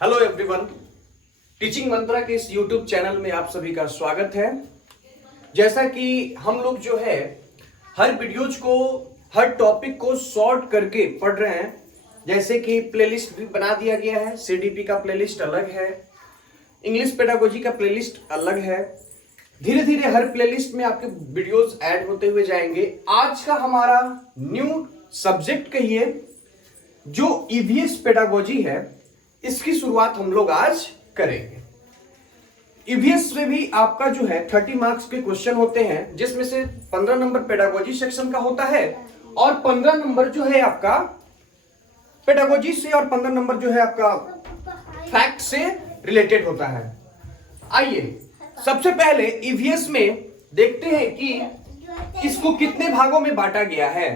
Hello everyone, teaching मंत्रा के इस YouTube channel में आप सभी का स्वागत है। जैसा कि हम लोग जो है हर वीडियोज को, हर टॉपिक को शॉर्ट करके पढ़ रहे हैं। जैसे कि प्लेलिस्ट भी बना दिया गया है, सीडीपी का प्लेलिस्ट अलग है, इंग्लिश पेडागोजी का प्लेलिस्ट अलग है। धीरे धीरे हर प्लेलिस्ट में आपके वीडियोस ऐड होते हुए जाएंगे। आज का हमारा न्यू सब्जेक्ट कहिए जो ईवीएस पेडागोजी है, इसकी शुरुआत हम लोग आज करेंगे। ईवीएस में भी आपका जो है 30 मार्क्स के क्वेश्चन होते हैं, जिसमें से 15 नंबर पेडागोजी सेक्शन का होता है और 15 नंबर जो है आपका पेडागोजी से और 15 नंबर जो है आपका फैक्ट से रिलेटेड होता है। आइए सबसे पहले ईवीएस में देखते हैं कि इसको कितने भागों में बांटा गया है।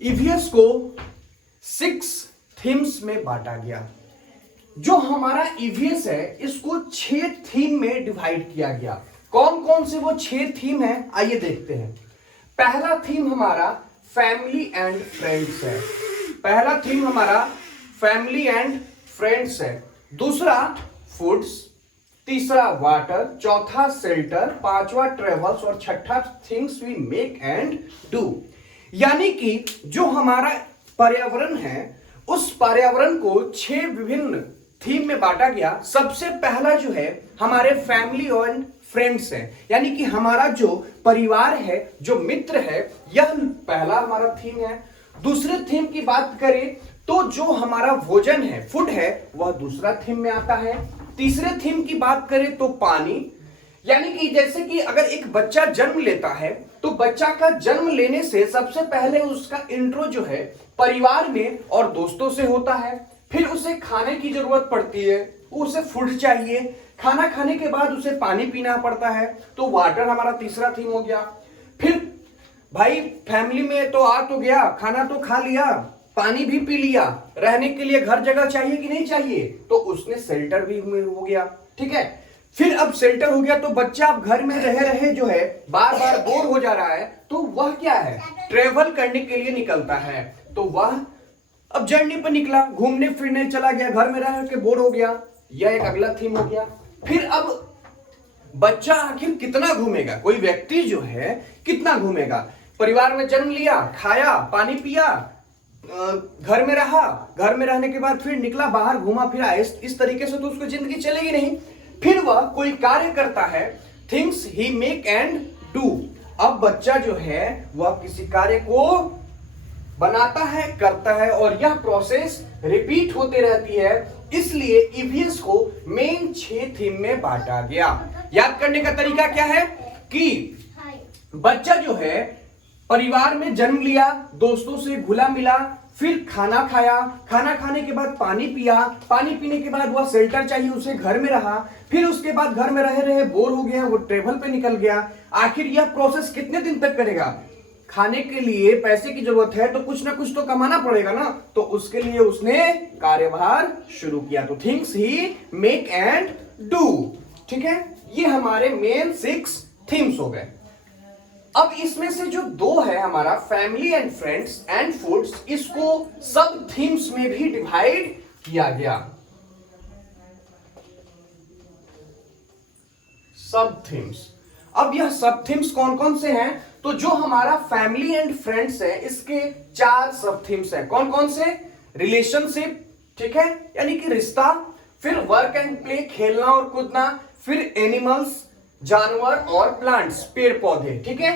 ईवीएस को 6 थीम्स में बांटा गया। जो हमारा ईवीएस है इसको 6 थीम में डिवाइड किया गया। कौन कौन से वो 6 थीम है, आइए देखते हैं। पहला थीम हमारा फैमिली एंड फ्रेंड्स है। पहला थीम हमारा फैमिली एंड फ्रेंड्स है। दूसरा फूड्स, तीसरा वाटर, चौथा शेल्टर, पांचवा ट्रेवल्स और छठा things we make and do. यानी कि जो हमारा पर्यावरण है उस पर्यावरण को 6 विभिन्न थीम में बांटा गया। सबसे पहला जो है हमारे फैमिली एंड फ्रेंड्स है, यानी कि हमारा जो परिवार है, जो मित्र है, यह पहला हमारा थीम है। दूसरे थीम की बात करें तो जो हमारा भोजन है, फूड है, वह दूसरा थीम में आता है। तीसरे थीम की बात करें तो पानी, यानी कि जैसे कि अगर एक बच्चा जन्म लेता है तो बच्चा का जन्म लेने से सबसे पहले उसका इंट्रो जो है परिवार में और दोस्तों से होता है। फिर उसे खाने की जरूरत पड़ती है, उसे फूड चाहिए। खाना खाने के बाद उसे पानी पीना पड़ता है, तो वाटर हमारा तीसरा थीम हो गया। फिर भाई फैमिली में तो आ तो गया, खाना तो खा लिया, पानी भी पी लिया, रहने के लिए घर जगह चाहिए कि नहीं चाहिए, तो उसने शेल्टर भी हो गया। ठीक है, फिर अब शेल्टर हो गया तो बच्चा अब घर में रहे रहे जो है बार बार बोर हो जा रहा है, तो वह क्या है, ट्रेवल करने के लिए निकलता है। तो वह अब जर्नी पर निकला, घूमने फिरने चला गया, घर में रह के बोर हो गया, यह एक अगला थीम हो गया। फिर अब बच्चा आखिर कितना घूमेगा, कोई व्यक्ति जो है कितना घूमेगा। परिवार में जन्म लिया, खाया, पानी पिया, घर में रहा, घर में रहने के बाद फिर निकला बाहर, घूमा फिरा, इस तरीके से तो उसकी जिंदगी चलेगी नहीं। फिर वह कोई कार्य करता है, things he make and do. अब बच्चा जो है वह किसी कार्य को बनाता है, करता है, और यह प्रोसेस रिपीट होती रहती है। इसलिए ईवीएस को मेन 6 थीम में बांटा गया। याद करने का तरीका क्या है कि बच्चा जो है परिवार में जन्म लिया, दोस्तों से घुला मिला, फिर खाना खाया, खाना खाने के बाद पानी पिया, पानी पीने के बाद वह शेल्टर चाहिए, उसे घर में रहा, फिर उसके बाद घर में रहे रहे बोर हो गया, वो ट्रेवल पे निकल गया। आखिर यह प्रोसेस कितने दिन तक करेगा। खाने के लिए पैसे की जरूरत है तो कुछ ना कुछ तो कमाना पड़ेगा ना, तो उसके लिए उसने कार्यभार शुरू किया। तो things he make and do. ठीक है, ये हमारे मेन 6 थीम्स हो गए। अब इसमें से जो 2 है हमारा family and friends and foods, इसको सब थीम्स में भी डिवाइड किया गया। सब थीम्स। अब यह सब थीम्स कौन कौन से हैं, तो जो हमारा फैमिली एंड फ्रेंड्स है इसके 4 सब थीम्स हैं। कौन कौन से, रिलेशनशिप, ठीक है, यानी कि रिश्ता, फिर वर्क एंड प्ले, खेलना और कूदना, फिर एनिमल्स, जानवर, और प्लांट्स, पेड़ पौधे। ठीक है,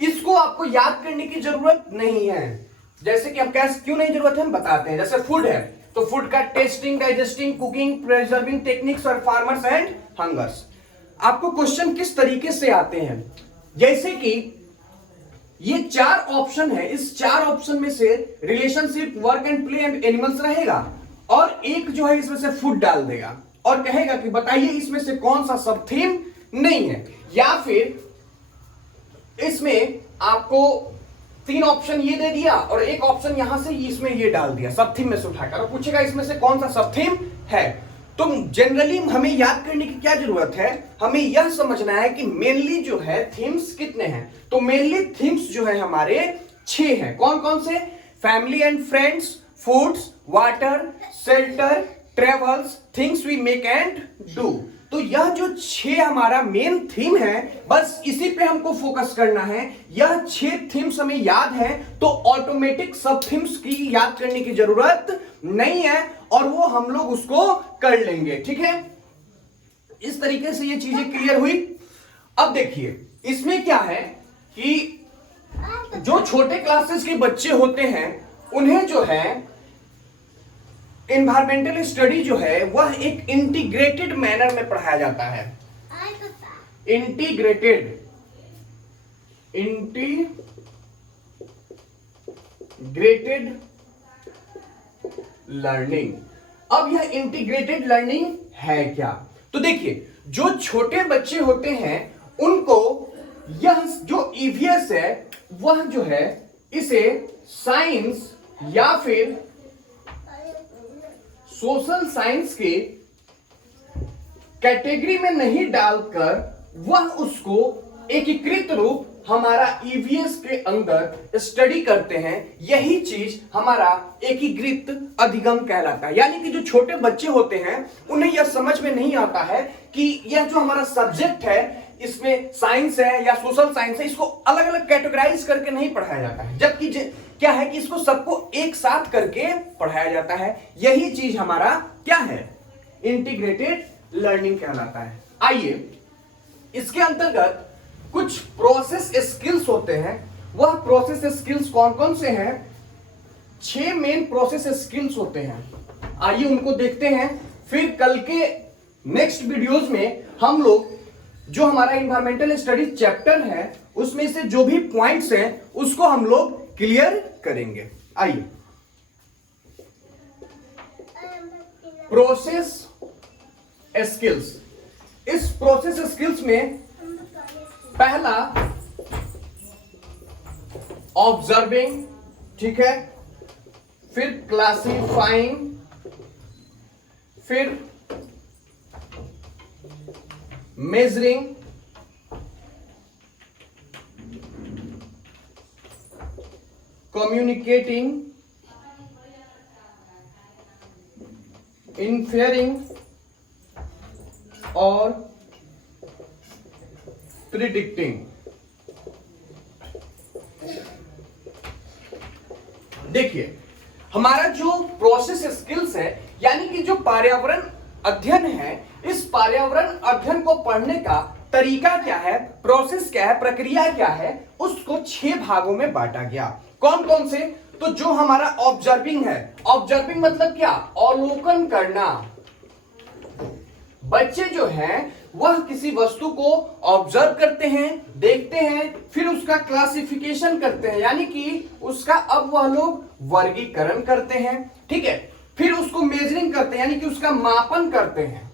इसको आपको याद करने की जरूरत नहीं है। जैसे कि अब कैसे क्यों नहीं जरूरत है हम बताते हैं। जैसे फूड है तो फूड का testing, digesting, cooking, preserving techniques और फार्मर्स एंड हंगर्स। आपको क्वेश्चन किस तरीके से आते हैं, जैसे कि ये 4 ऑप्शन है, इस 4 ऑप्शन में से relationship, work and play and animals रहेगा, और एक जो है इसमें से फूड डाल देगा और कहेगा कि बताइए इसमें से कौन सा सब थीम नहीं है। या फिर इसमें आपको 3 ऑप्शन ये दे दिया और एक ऑप्शन यहां से इसमें ये डाल दिया सब थीम में से उठाकर, और पूछेगा इसमें से कौन सा सब थीम है। तो जनरली हमें याद करने की क्या जरूरत है, हमें यह समझना है कि मेनली जो है थीम्स कितने हैं। तो मेनली थीम्स जो है हमारे 6 हैं। कौन कौन से, family and friends, foods, water, shelter, travels, things we make and do. तो यह जो 6 हमारा मेन थीम है, बस इसी पे हमको फोकस करना है। यह 6 थीम्स हमें याद है तो ऑटोमेटिक सब थीम्स की याद करने की जरूरत नहीं है और वो हम लोग उसको कर लेंगे। ठीक है, इस तरीके से ये चीजें क्लियर हुई। अब देखिए इसमें क्या है कि जो छोटे क्लासेस के बच्चे होते हैं उन्हें जो है एनवायरमेंटल स्टडी जो है वह एक इंटीग्रेटेड मैनर में पढ़ाया जाता है। Integrated learning. अब यह इंटीग्रेटेड लर्निंग है क्या? तो देखिए जो छोटे बच्चे होते हैं उनको यह जो ईवीएस है वह जो है इसे साइंस या फिर सोशल साइंस के कैटेगरी में नहीं डालकर वह उसको एकीकृत रूप हमारा ईवीएस के अंदर स्टडी करते हैं। यही चीज हमारा एकीकृत अधिगम कहलाता है। यानी कि जो छोटे बच्चे होते हैं उन्हें यह समझ में नहीं आता है कि यह जो हमारा सब्जेक्ट है इसमें साइंस है या सोशल साइंस है, इसको अलग अलग कैटेगराइज करके नहीं पढ़ाया जाता है, जबकि क्या है कि इसको सबको एक साथ करके पढ़ाया जाता है। यही चीज हमारा क्या है, इंटीग्रेटेड लर्निंग कहलाता है। आइए इसके अंतर्गत कुछ प्रोसेस स्किल्स होते हैं। वह प्रोसेस स्किल्स कौन कौन से हैं? 6 मेन प्रोसेस स्किल्स होते हैं। आइए उनको देखते हैं, फिर कल के नेक्स्ट वीडियोस में हम लोग जो हमारा एनवायरमेंटल स्टडीज चैप्टर है उसमें से जो भी पॉइंट्स हैं उसको हम लोग क्लियर करेंगे। आइए प्रोसेस स्किल्स। इस प्रोसेस स्किल्स में पहला ऑब्जर्विंग, ठीक है, फिर क्लासिफाइंग, फिर मेजरिंग, कम्युनिकेटिंग, इन्फेयरिंग और प्रिडिक्टिंग। देखिए हमारा जो प्रोसेस स्किल्स है यानी कि जो पर्यावरण अध्ययन है, इस पर्यावरण अध्ययन को पढ़ने का तरीका क्या है, प्रोसेस क्या है, प्रक्रिया क्या है, उसको 6 भागों में बांटा गया। कौन कौन से? तो जो हमारा ऑब्जर्विंग है, ऑब्जर्विंग मतलब क्या, अवलोकन करना। बच्चे जो हैं वह किसी वस्तु को ऑब्जर्व करते हैं, देखते हैं, फिर उसका क्लासिफिकेशन करते हैं, यानी कि उसका अब वह लोग वर्गीकरण करते हैं, ठीक है, फिर उसको मेजरिंग करते हैं यानी कि उसका मापन करते हैं,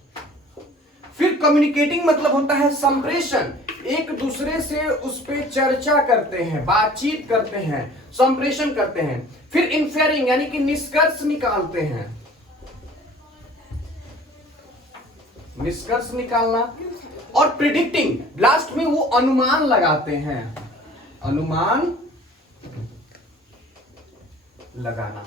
फिर कम्युनिकेटिंग मतलब होता है संप्रेषण, एक दूसरे से उस पर चर्चा करते हैं, बातचीत करते हैं, संप्रेषण करते हैं, फिर इन्फेयरिंग यानी कि निष्कर्ष निकालते हैं, निष्कर्ष निकालना, और प्रिडिक्टिंग लास्ट में वो अनुमान लगाते हैं, अनुमान लगाना।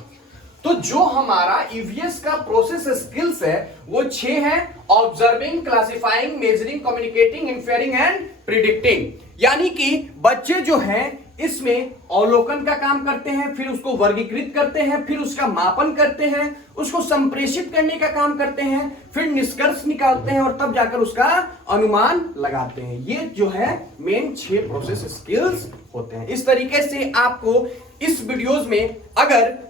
तो जो हमारा ईवीएस का प्रोसेस स्किल्स है वो 6 हैं, observing, classifying, measuring, communicating, inferring and predicting. यानी कि बच्चे जो हैं इसमें अवलोकन का काम करते हैं, फिर उसको वर्गीकृत करते हैं, फिर उसका मापन करते हैं, उसको संप्रेषित करने का काम करते हैं, फिर निष्कर्ष निकालते हैं और तब जाकर उसका अनुमान लगाते हैं। ये जो है मेन 6 प्रोसेस स्किल्स होते हैं। इस तरीके से आपको इस वीडियोस में अगर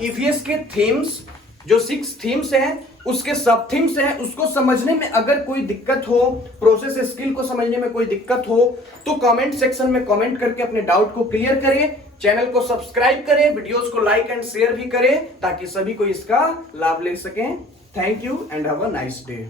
ईवीएस के थीम्स जो 6 थीम्स हैं उसके सब थीम्स हैं उसको समझने में अगर कोई दिक्कत हो, प्रोसेस स्किल को समझने में कोई दिक्कत हो तो कमेंट सेक्शन में कमेंट करके अपने डाउट को क्लियर करें। चैनल को सब्सक्राइब करें, वीडियोस को लाइक एंड शेयर भी करें ताकि सभी को इसका लाभ ले सकें। Thank you and have a nice day.